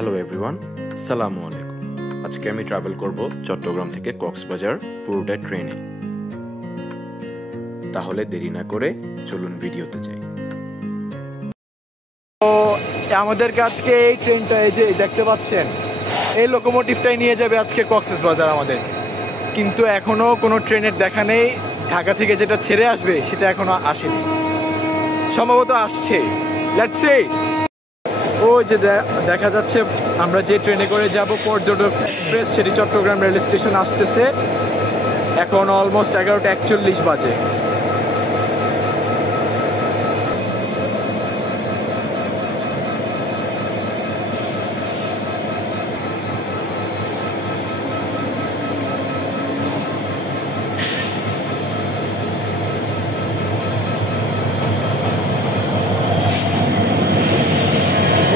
Hello everyone, আসসালামু আলাইকুম। আজকে আমি ট্রাভেল করব চট্টগ্রাম থেকে কক্সবাজার, পুরোটা ট্রেনে। তাহলে দেরি না করে চলুন ভিডিওতে যাই। তো আমাদেরকে আজকে এই ট্রেনটা এই যে দেখতে পাচ্ছেন, এই লোকোমোটিভটাই নিয়ে যাবে আজকে কক্সবাজার আমাদের। কিন্তু এখনো কোনো ট্রেনের দেখা নেই। ঢাকা থেকে যেটা ছেড়ে আসবে সেটা এখনো আসেনি, সম্ভবত আসছে। Let's see. ওই যে দেখা যাচ্ছে আমরা যে ট্রেনে করে যাব পর্যটক এক্সপ্রেস, সেটি চট্টগ্রাম রেল স্টেশন আসতেছে। এখন অলমোস্ট 11:41 বাজে।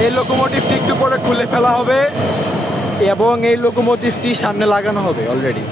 এই লোকোমোটিভটি একটু পরে খুলে ফেলা হবে এবং এই লোকোমোটিভটি সামনে লাগানো হবে অলরেডি।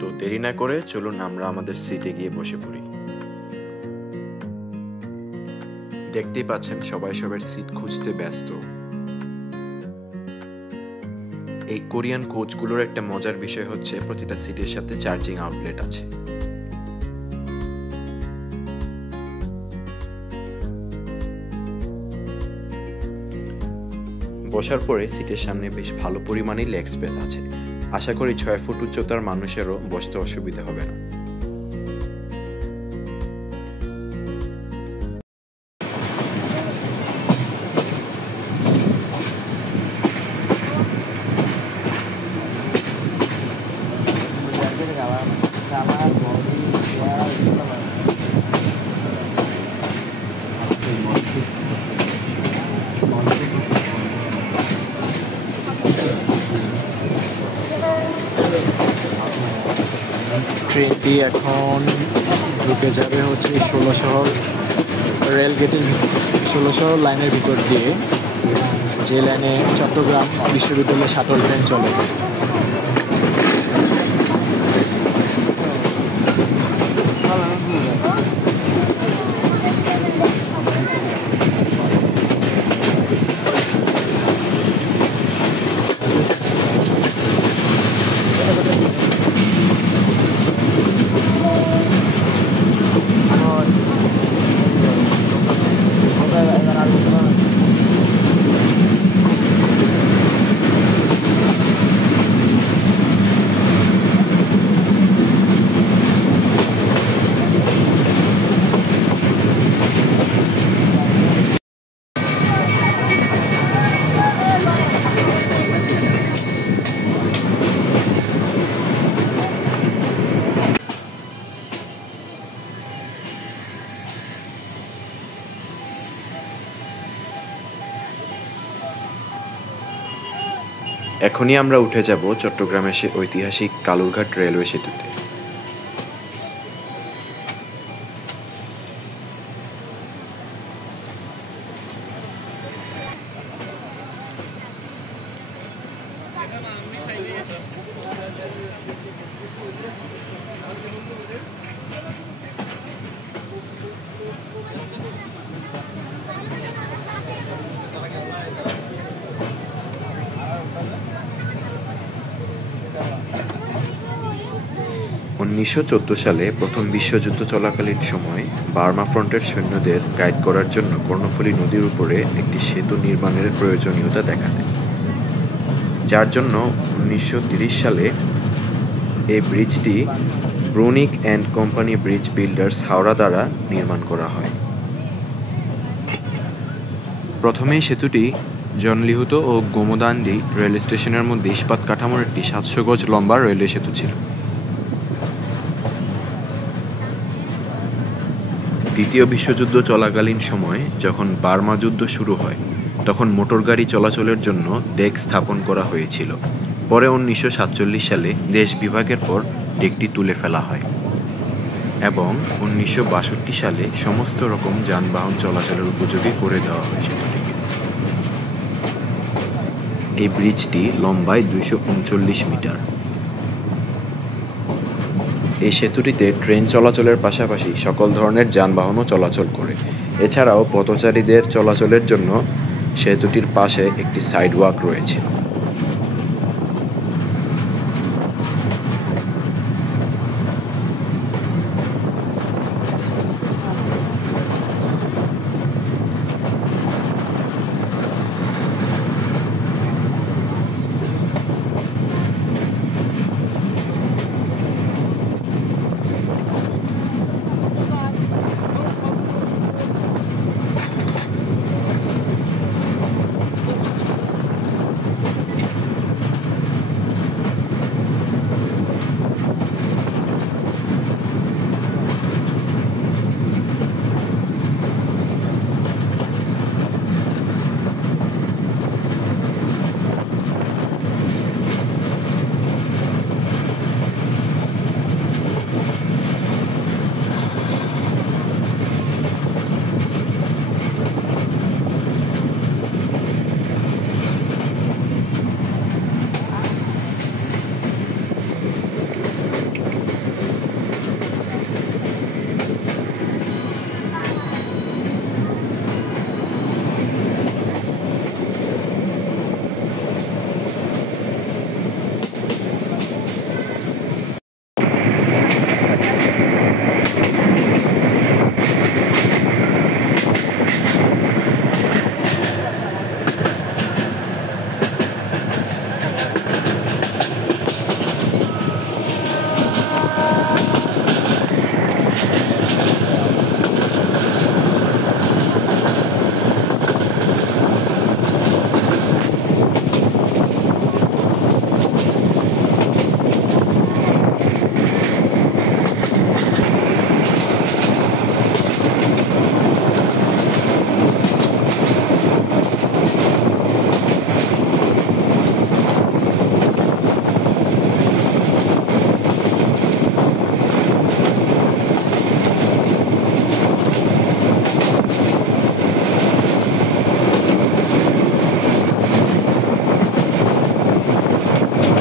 তো দেরি না করে চলুন আমরা আমাদের সিটে গিয়ে বসে পড়ি। দেখতেই পাচ্ছেন সবাই সবার সিট খুঁজতে ব্যস্ত। এই কোরিয়ান কোচগুলোর একটা মজার বিষয় হচ্ছে প্রতিটা সিটের সাথে চার্জিং আউটলেট আছে। বসার পরে সিটের সামনে বেশ ভালো পরিমাণে লেগ স্পেস আছে। আশা করি 6 ফুট উচ্চতার মানুষেরও বসতে অসুবিধা হবে না। ট্রেনটি এখন ঢুকে যাবে হচ্ছে 16 শহর রেল গেটের 16 শহর লাইনের ভিতর দিয়ে, যে লাইনে চট্টগ্রাম বিশ্ববিদ্যালয় শাটল ট্রেন চলে। এখনই আমরা উঠে যাব চট্টগ্রামের সেই ঐতিহাসিক কালুরঘাট রেলওয়ে সেতুতে। উনিশশো 1914 সালে প্রথম বিশ্বযুদ্ধ চলাকালীন সময় বার্মা ফ্রন্টের সৈন্যদের গাইড করার জন্য কর্ণফুলী নদীর উপরে একটি সেতু নির্মাণের প্রয়োজনীয়তা দেখা দেয়, যার জন্য 1930 সালে এই ব্রিজটি ব্রুনিক and company bridge builders Howrah দ্বারা নির্মাণ করা হয়। প্রথমে এই সেতুটি জনলিহুত ও গোমদান্ডি রেল স্টেশনের মধ্যে ইস্পাত কাঠামোর একটি 700 গজ লম্বা রেলওয়ে সেতু ছিল। দ্বিতীয় বিশ্বযুদ্ধ চলাকালীন সময়ে যখন বার্মা যুদ্ধ শুরু হয়, তখন মোটরগাড়ি চলাচলের জন্য ডেক স্থাপন করা হয়েছিল। পরে 1947 সালে দেশ বিভাগের পর ডেকটি তুলে ফেলা হয় এবং 1962 সালে সমস্ত রকম যানবাহন চলাচলের উপযোগী করে দেওয়া হয় সেতুটিকে। এই ব্রিজটি লম্বায় 239 মিটার। এই সেতুটিতে ট্রেন চলাচলের পাশাপাশি সকল ধরনের যানবাহনও চলাচল করে। এছাড়াও পথচারীদের চলাচলের জন্য সেতুটির পাশে একটি সাইডওয়াক রয়েছে।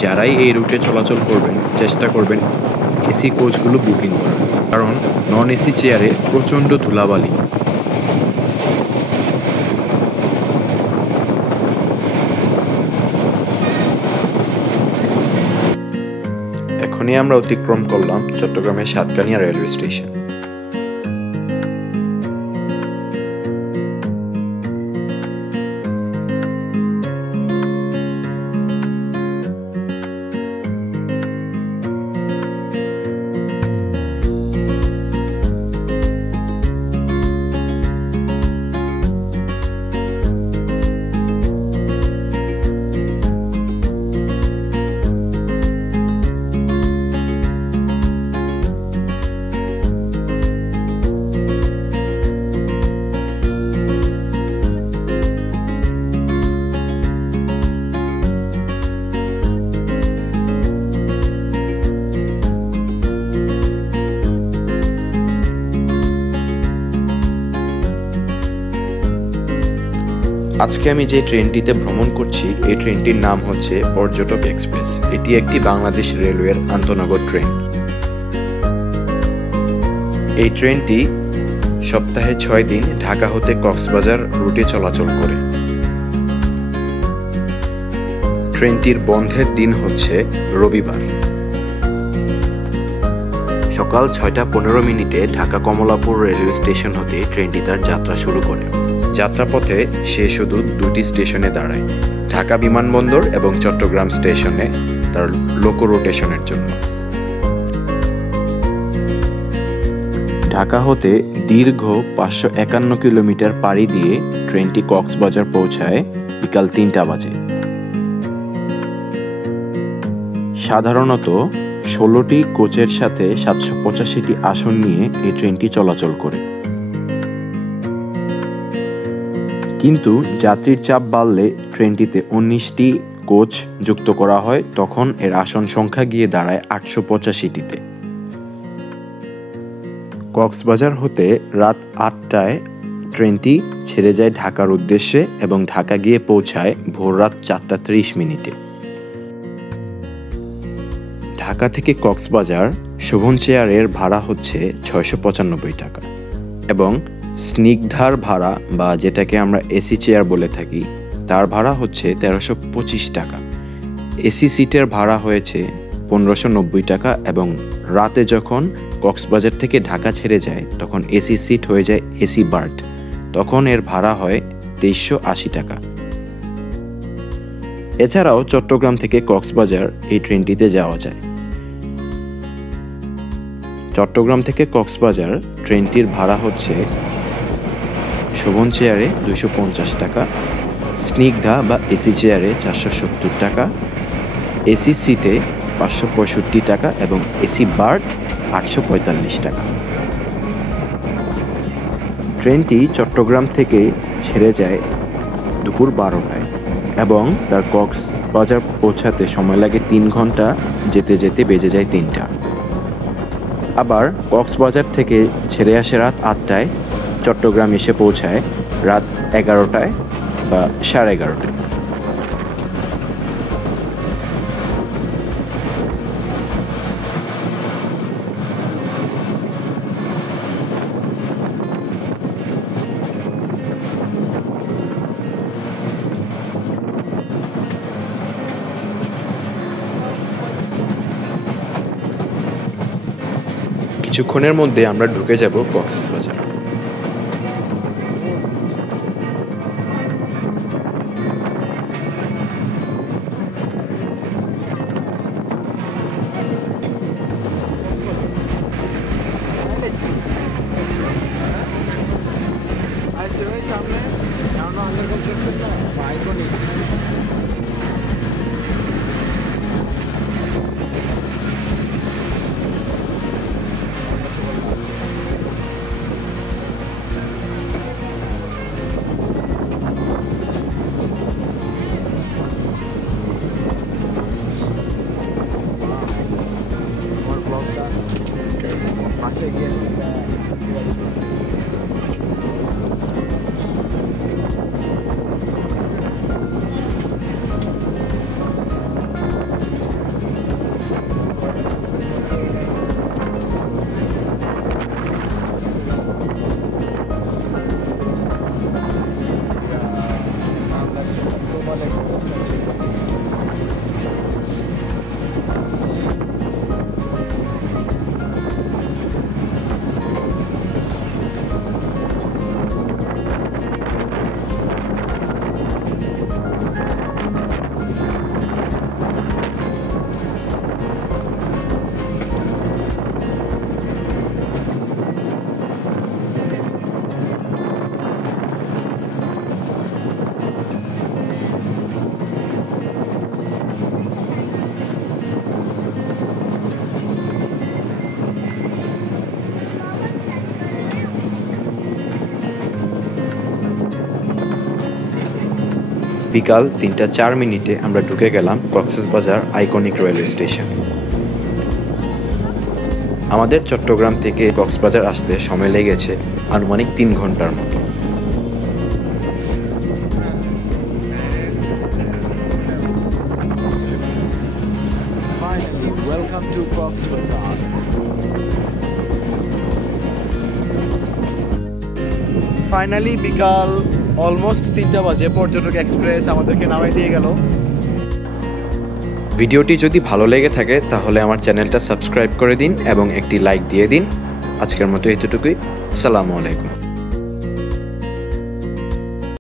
যারাই এই রুটে চলাচল করবেন চেষ্টা করবেন এসি কোচগুলো বুকিং করার, কারণ নন এসি চেয়ারে প্রচণ্ড ধুলাবালি। এখনই আমরা অতিক্রম করলাম চট্টগ্রামের সাতকানিয়া রেলওয়ে স্টেশন। আজকে আমি যে ট্রেনটিতে ভ্রমণ করছি এই ট্রেনটির নাম হচ্ছে পর্যটক এক্সপ্রেস। এটি একটি বাংলাদেশ রেলওয়ের আন্তনগর ট্রেন। এই ট্রেনটি সপ্তাহে 6 দিন ঢাকা হতে কক্সবাজার রুটে চলাচল করে। ট্রেনটির বন্ধের দিন হচ্ছে রবিবার। সকাল 6:15 ঢাকা কমলাপুর রেলওয়ে স্টেশন হতে ট্রেনটি তার যাত্রা শুরু করে। যাত্রাপথে সে শুধু দুটি স্টেশনে দাঁড়ায়, ঢাকা বিমানবন্দর এবং চট্টগ্রাম স্টেশনে তার লোকো রোটেশনের জন্য। ঢাকা হতে দীর্ঘ 551 কিলোমিটার পাড়ি দিয়ে ট্রেনটি কক্সবাজার পৌঁছায় বিকাল 3টা বাজে। সাধারণত 16টি কোচের সাথে 785টি আসন নিয়ে এই ট্রেনটি চলাচল করে। কিন্তু যাত্রীর চাপ বাড়লে ট্রেনটিতে 19টি কোচ যুক্ত করা হয়, তখন এর আসন সংখ্যা গিয়ে দাঁড়ায় 885টিতে। কক্সবাজার হতে রাত 8টায় ট্রেনটি ছেড়ে যায় ঢাকার উদ্দেশ্যে এবং ঢাকা গিয়ে পৌঁছায় ভোররাত 4:30। ঢাকা থেকে কক্সবাজার শোভন চেয়ারের ভাড়া হচ্ছে 695 টাকা এবং স্নিগ্ধার ভাড়া বা যেটাকে আমরা এসি চেয়ার বলে থাকি তার ভাড়া হচ্ছে 1325 টাকা। এসি সিটের ভাড়া হয়েছে 1590 টাকা এবং রাতে যখন কক্সবাজার থেকে ঢাকা ছেড়ে যায় তখন এসি সিট হয়ে যায় এসি বার্থ, তখন এর ভাড়া হয় 2380 টাকা। এছাড়াও চট্টগ্রাম থেকে কক্সবাজার এই ট্রেনটিতে যাওয়া যায়। চট্টগ্রাম থেকে কক্সবাজার ট্রেনটির ভাড়া হচ্ছে শোভন চেয়ারে 250 টাকা, স্নিগ্ধা বা এসি চেয়ারে 470 টাকা, এসি সিটে 565 টাকা এবং এসি বার্থ 845 টাকা। ট্রেনটি চট্টগ্রাম থেকে ছেড়ে যায় দুপুর 12টায় এবং তার কক্সবাজার পৌঁছাতে সময় লাগে 3 ঘন্টা, যেতে যেতে বেজে যায় 3টা। আবার কক্সবাজার থেকে ছেড়ে আসে রাত 8টায়, চট্টগ্রাম এসে পৌঁছায় রাত 11টায় বা 11:30টায়। কিছুক্ষণের মধ্যে আমরা ঢুকে যাব কক্সবাজার। বিকাল 3:04 আমরা ঢুকে গেলাম কক্সবাজার আইকনিক রেলওয়ে স্টেশন। আমাদের চট্টগ্রাম থেকে কক্সবাজার আসতে সময় লেগেছে আনুমানিক 3 ঘন্টার মতো। ফাইনালি বিকাল অলমোস্ট 3টা বাজে পর্যটক এক্সপ্রেস আমাদেরকে নামাই দিয়ে গেল। ভিডিওটি যদি ভালো লেগে থাকে তাহলে আমার চ্যানেলটা সাবস্ক্রাইব করে দিন এবং একটি লাইক দিয়ে দিন। আজকের মতো এতটুকুই। আসসালামু আলাইকুম।